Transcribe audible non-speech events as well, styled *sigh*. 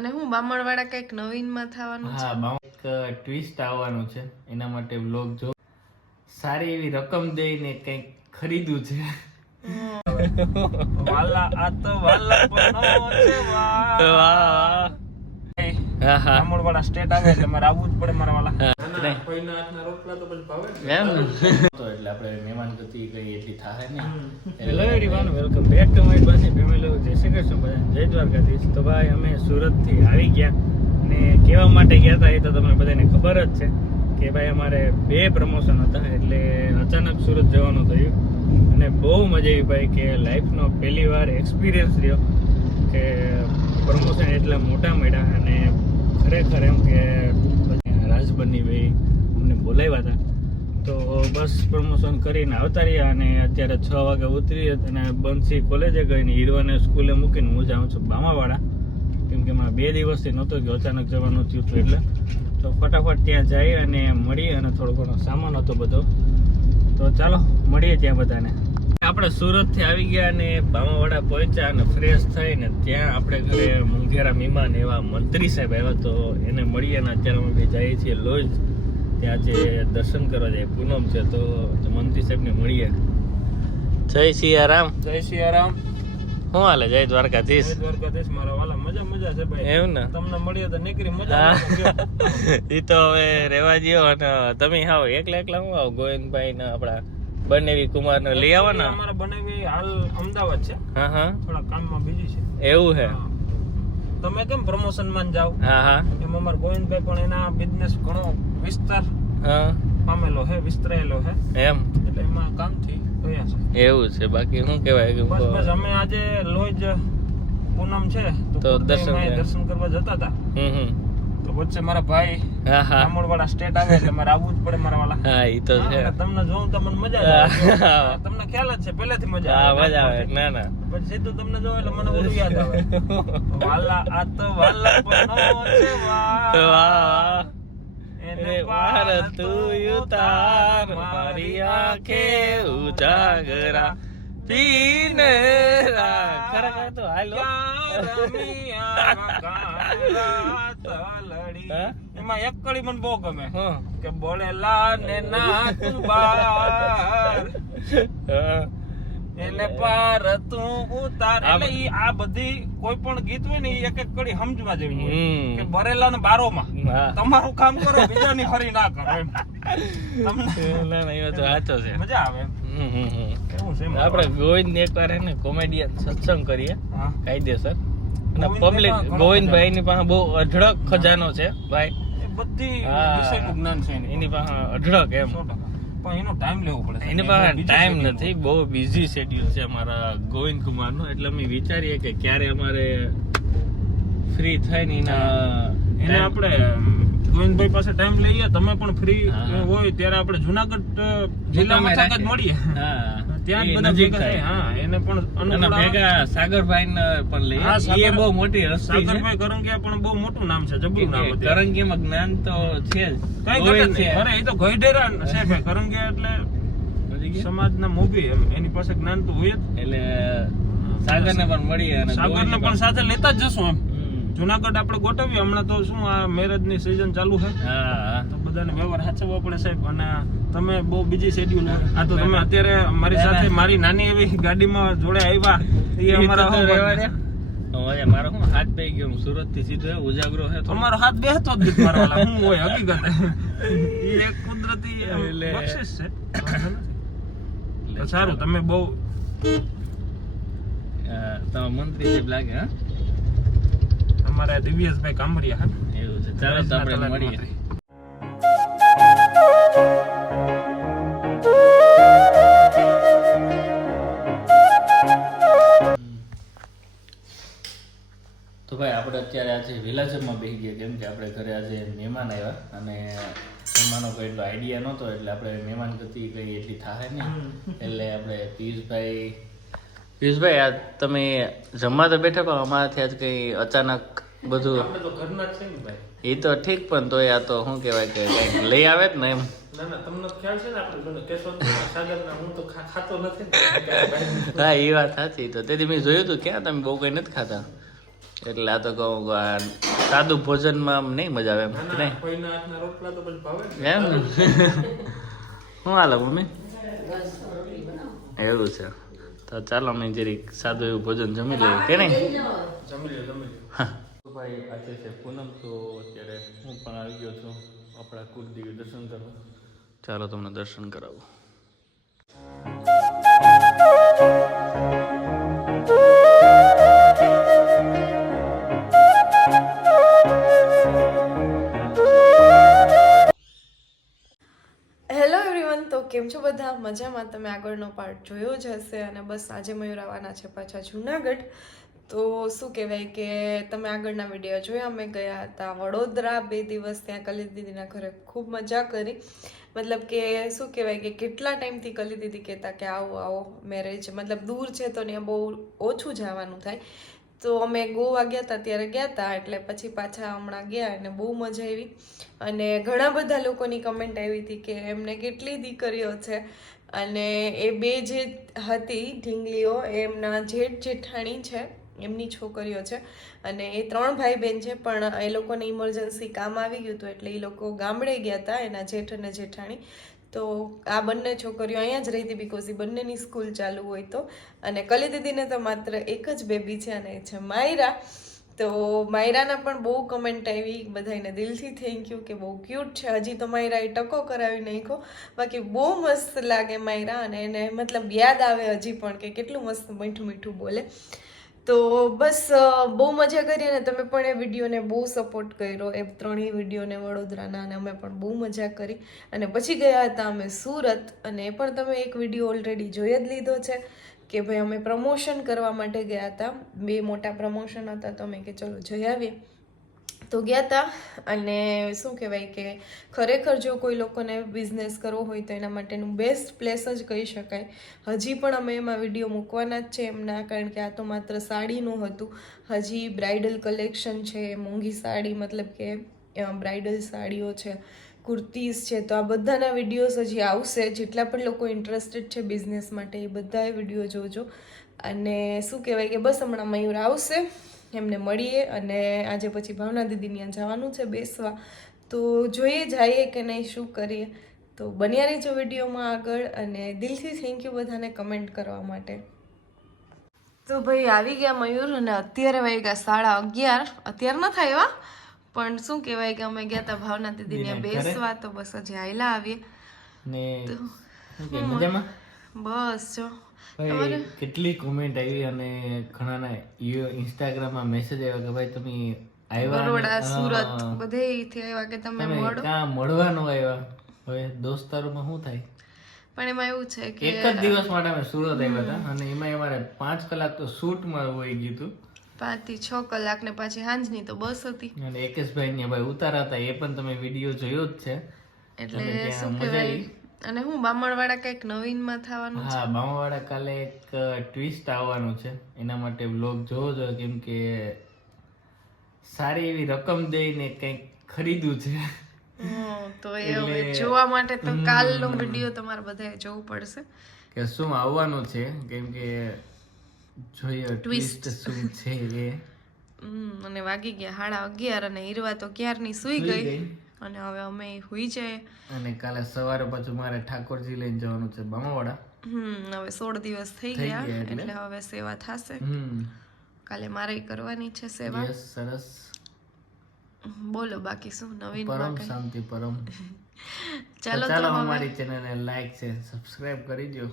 અને હું બામણવાળા કંઈક નવીનમાં થવાનું હા એક ટ્વિસ્ટ આવવાનું છે. એના માટે બ્લોગ જો. સારી એવી રકમ દઈને કંઈક ખરીદ્યું છે. વાલા આ તો વાલા છે વા હા હા આમોડવાળા સ્ટેટ આવે એટલે મારે આવવું જ પડે મારા એમ તો એટલે આપણે મહેમાન ગતિ કઈ એટલી થાય ને hello everyone welcome back to my Bani family જય શ્રી કૃષ્ણ બધા જય દ્વારકાધીશ. તો ભાઈ અમે સુરતથી આવી ગયા ને કેવા માટે ગયા હતા એ તો તમને બધાને ખબર જ છે કે ભાઈ અમારે બે પ્રમોશન હતા. એટલે અચાનક સુરત જવાનું થયું. અને બહુ મજા આવી ભાઈ કે લાઈફનો પહેલી વાર એક્સપિરિયન્સ રહ્યો કે પ્રમોશન એટલા મોટા મળ્યા અને ખરેખર એમ કે રાજબની ભાઈ અમને બોલાવ્યા હતા. તો બસ પ્રમોશન કરીને આવતા રહ્યા અને અત્યારે છ વાગે ઉતરી અને બંસી કોલેજે ગઈને હીરવાને સ્કૂલે મૂકીને હું જાઉં છું બામાવાડા. કેમ કે બે દિવસથી નહોતો ગયો, અચાનક જવાનું થયું હતું એટલે. તો ફટાફટ ત્યાં જઈ અને મળી અને થોડો ઘણો સામાન હતો બધો. તો ચાલો, મળીએ ત્યાં બધાને. આપણે સુરતથી આવી ગયા અને બામાવાડા પહોંચ્યા અને ફ્રેશ થઈને ત્યાં આપણે ઘરે મુંઘેરા મહેમાન એવા મંત્રી સાહેબ આવ્યા તો એને મળીએ અને અત્યારે અમે જઈએ છીએ લોજ. ત્યાં જે દર્શન કરવા જાય પૂનમ છે તો મંત્રી સાહેબને મળીએ. જય સિયારામ. જય સિયારામ. શું હાલે? જય દ્વારકાધીશ. દ્વારકાધીશ મારા વાલા. મજા મજા છે ભાઈ. એવું ને? તમને મળીએ તો નીકળી મજા એ *laughs* તો હવે રેવા જ્યો અને તમે હાવ એકલા એકલા હું આવો? ગોવિંદભાઈ ને આપડા બનેવી કુમાર ને લઈ આવવાના? અમારા બનેવી હાલ અમદાવાદ છે. હા હા. થોડા કામમાં બીજી છે. એવું છે તમે કેમ પ્રમોશનમાં જાવ હા હા. એમ અમાર ગોવિંદભાઈ પણ એના બિઝનેસ ઘણો વિસ્તાર પામેલો હે વિસ્તરાયેલો હે. એમ? એટલે એમાં કામથી ગયા છે. એવું છે. બાકી શું કહેવાય કે બસ બસ અમે આજે લોજ પૂનમ છે. તો દર્શન દર્શન કરવા જતા હતા. તો વચ્ચે મારા ભાઈ રામોળ વાળા સ્ટેટ આવે એટલે મારે આવવું જ પડે મારા વાલા હા ઈ તો છે. તમને જોઉં તમને મજા આવે. તમને ખ્યાલ જ છે પહેલેથી મજા આવે. મજા આવે. ના ના. પણ સીધું તમને જોઉં એટલે મને બધું યાદ આવે. વાલા આ તો વાલા પનો છે વાહ. એને વાર તું ઉતાર મારી આંખે ઉજાગરા. દીન ખરેખર તો હાલો. એમાં એક કડી મને બહુ ગમે. કે બોલેલા ને ના તું બાર એને પાર તું ઉતાર. એટલે ઈ આ બધી કોઈ પણ ગીત હોય ને એક એક કડી સમજવા જેવી હોય. કે બરેલા ને બારો માં તમારું કામ કરો બીજાની હરી ના કરો એમ. તમને મજા આવે આપણે ગોવિંદ એક વાર એને કોમેડિયન સત્સંગ કરીએ. કાયદેસર. અને પબ્લિક ગોવિંદભાઈ ની પાસે બહુ અઢળક ખજાનો છે ભાઈ. બધી જ્ઞાન છે એની પાસે. અઢળક એમ. પણ એનો ટાઈમ લેવો પડે એની પાસે ટાઈમ નથી. બહુ બિઝી શેડ્યુલ છે અમારા ગોવિંદ કુમારનું એટલે અમે વિચારીએ કે ક્યારે અમારે ફ્રી થાય ને એના એને આપણે ગોવિંદભાઈ પાસે ટાઈમ લઈએ તમે પણ ફ્રી હોય ત્યારે આપણે જુનાગઢ જિલ્લા મથક જ મળીએ. ત્યાં જ બધા ભેગા થાય. હા એને પણ અનુકૂળ ભેગા સાગરભાઈ ને પણ લઈએ. એ બહુ મોટી હસ્તી છે. સાગરભાઈ કરંગિયા પણ બહુ મોટું નામ છે જબરું નામ છે કરંગિયામાં જ્ઞાન તો છે જ. કઈ ઘટે છે. અરે એ તો ગઈઢેરા છે ભાઈ. કરંગિયા એટલે સમાજના મોભી એમ. એની પાસે જ્ઞાન તો હોય જ. એટલે સાગર ને પણ મળીએ અને સાગર ને પણ સાથે લેતા જ જશું એમ. જુનાગઢ આપણે ગોઠવીએ. હમણાં તો શું આ મેરેજની સિઝન ચાલુ છે. તો બધાને વ્યવહાર સાચવવો પડે સાહેબ. અને તમે બહુ બીજી શેડ્યુલ આ તો તમે અત્યારે મારી સાથે મારી નાની એવી ગાડીમાં જોડે આવ્યા. એ અમારા હવે મારો શું હાથ પઈ ગયો? સુરતથી સીધો ઉજાગરો છે તમારો હાથ બેસતો જ નથી મારા હું હોય હકીકત. *laughs* એ એક કુદરતી બક્ષિસ છે. તો સારું તમે બહુ તમે મંત્રી જેમ લાગે હા? અમારા દિવ્યેશભાઈ કામરિયા હા એવું છે ચાલો તો આપણે મળીએ. તો ભાઈ આપણે અત્યારે આજે વિલાજરમાં બેસી ગયા કેમ કે આપણે ઘરે આજે મહેમાન આવ્યા અને મહેમાનો કોઈ એટલો આઈડિયા નહોતો એટલે આપણે મહેમાન ગતિ કઈ એટલી થાય નહીં. એટલે આપણે પિયુષભાઈ પિયુષભાઈ આ તમે જમવા તો બેઠા પણ અમારાથી આજ કંઈ અચાનક બધું ઘરના છે ને ભાઈ. એ તો ઠીક પણ તોય આ તો શું કહેવાય કે કંઈક લઈ આવે જ ને એમ. ના ના તમને ખ્યાલ છે ને આપણે જોને કેશોદ સાગરના હું તો હા એ વાત સાચી. તો તેથી મેં જોયું હતું ક્યાં તમે બહુ કંઈ નથી ખાતા? એટલે આ તો કહું કે આ સાદું ભોજનમાં આમ નહીં મજા આવે એમ નહીં? કોઈના હાથના રોટલા તો પછી ભાવે એમ? *laughs* શું હાલો મમ્મી? એવું છે. તો ચાલો અમે જરીક સાદું એવું ભોજન જમી લઈએ કે નહીં? જમી લો જમી લો તો ભાઈ આજે છે પૂનમ તો અત્યારે હું પણ આવી ગયો છું આપણા કુલદેવી દર્શન કરવા. ચાલો તમને દર્શન કરાવું. બધા મજામાં તમે આગળનો પાર્ટ જોયો જ હશે અને બસ આજે મયુર આવવાના છે પાછા જુનાગઢ. તો શું કહેવાય કે તમે આગળના વીડિયો જોયા, અમે ગયા હતા વડોદરા બે દિવસ ત્યાં કલી દીદીના ઘરે ખૂબ મજા કરી. મતલબ કે શું કહેવાય કે કેટલા ટાઈમથી કલી દીદી કહેતા કે આવો આવો મેરેજ મતલબ દૂર છે તો ત્યાં બહુ ઓછું જવાનું થાય. તો અમે ગોવા ગયા હતા ત્યારે ગયા હતા એટલે પછી પાછા હમણાં ગયા અને બહુ મજા આવી. અને ઘણા બધા લોકોની કમેન્ટ આવી હતી કે એમને કેટલી દીકરીઓ છે. અને એ બે જે હતી ઢીંગલીઓ, એમના જેઠ જેઠાણી છે, એમની છોકરીઓ છે. અને એ ત્રણ ભાઈ બહેન છે, પણ એ લોકોને ઇમરજન્સી કામ આવી ગયું હતું, એટલે એ લોકો ગામડે ગયા હતા એના જેઠ અને જેઠાણી. તો આ બંને છોકરીઓ અહીંયા જ રહી હતી બીકોઝ એ બંનેની સ્કૂલ ચાલુ હોય તો. અને કલી દીદીને તો માત્ર એક જ બેબી છે અને એ છે માયરા. તો માયરાના પણ બહુ કમેન્ટ આવી બધાને દિલથી થેન્ક યુ કે બહુ ક્યુટ છે. હજી તો માયરાએ ટકો કરાવી નાખ્યો. બાકી બહુ મસ્ત લાગે માયરા અને એને મતલબ યાદ આવે હજી પણ કે કેટલું મસ્ત મીઠું મીઠું બોલે. તો બસ બહુ મજા કરી અને તમે પણ એ વિડીયોને બહુ સપોર્ટ કર્યો. એ ત્રણેય વિડીયોને, વડોદરાના, અને અમે પણ બહુ મજા કરી. અને પછી ગયા હતા અમે સુરત, અને એ પણ તમે એક વીડિયો ઓલરેડી જોઈ જ લીધો છે કે ભાઈ અમે પ્રમોશન કરવા માટે ગયા હતા. બે મોટા પ્રમોશન હતા તો અમે કે ચલો જઈ આવીએ. તો ગયા હતા અને શું કહેવાય કે ખરેખર જો કોઈ લોકોને બિઝનેસ કરવો હોય તો એના માટેનું બેસ્ટ પ્લેસ જ કહી શકાય. હજી પણ અમે એમાં વીડિયો મૂકવાના જ છે એમના, કારણ કે આ તો માત્ર સાડીનું હતું. હજી બ્રાઇડલ કલેક્શન છે, મોંઘી સાડી, મતલબ કે બ્રાઇડલ સાડીઓ છે કુર્તીઝ છે, તો આ બધાના વિડીયોઝ હજી આવશે. જેટલા પણ લોકો ઇન્ટરેસ્ટેડ છે બિઝનેસ માટે એ બધાએ વીડિયો જોજો. અને શું કહેવાય કે બસ હમણાં મયુર આવશે. એમને મળીએ અને આજે પછી ભાવના દીદી ત્યાં જવાનું છે બેસવા. તો જોઈએ જઈએ કે નહીં શું કરીએ. તો બન્યા રહેજો વિડીયોમાં આગળ અને દિલથી થેન્ક યુ બધાને કમેન્ટ કરવા માટે. તો ભાઈ આવી ગયા મયુર અને અત્યારે વાગ્યા સાડા અગિયાર. અત્યાર ન થાય એવા પણ શું કહેવાય કે અમે ગયા હતા ભાવના દીદી ત્યાં બેસવા તો બસ હજી આયલા આવીએ. ને મજામાં? બસ જો. કેટલી કોમેન્ટ આવી અને ઘણાના ઇન્સ્ટાગ્રામમાં મેસેજ આવ્યા કે ભાઈ તમે આવ્યા. સુરત બધેથી આવ્યા કે તમે મળો. ક્યાં મળવાનો આવ્યા? હવે દોસ્તારોમાં શું થાય? પણ એમાં એવું છે કે એક જ દિવસ માટે અમે સુરત આવ્યા હતા અને એમાં અમારે પાંચ કલાક તો શૂટમાં હોય ગયું હતું. પાંચથી છ કલાક ને પાછી હાંજની તો બસ હતી. અને એકેશભાઈ ને ભાઈ ઉતારા હતા એ પણ તમે વીડિયો જોયો જ છે. એટલે શું કહેવાય. અને હું બામણવાળા કંઈક નવીનમાં થવાનું હા બામણવાળા કાલે એક ટ્વિસ્ટ આવવાનું છે. એના માટે બ્લોગ જોવો જોઈએ કેમ કે સારી એવી રકમ દઈને કંઈક ખરીદ્યું છે. તો એ હવે જોવા માટે તો કાલનો વીડિયો તમારે બધાએ જોવું પડશે. કે શું આવવાનું છે? કેમ કે જોઈએ ટ્વિસ્ટ શું છે એ. અને વાગી ગયા સાડા અગિયાર અને હીરવા તો ક્યારની સુઈ ગઈ. અને હવે અમે હુઈ જઈએ. અને કાલે સવારે પાછું મારે ઠાકોરજી લઈને જવાનું છે બામાવાડા. હમ હવે સોળ દિવસ થઈ ગયા એટલે. હવે સેવા થશે. હમ. કાલે મારે કરવાની છે સેવા. સરસ. બોલો બાકી શું નવીન પરમ શાંતિ પરમ. *laughs* ચાલો ચાલો અમારી ચેનલને લાઈક છે સબસ્ક્રાઇબ કરી દો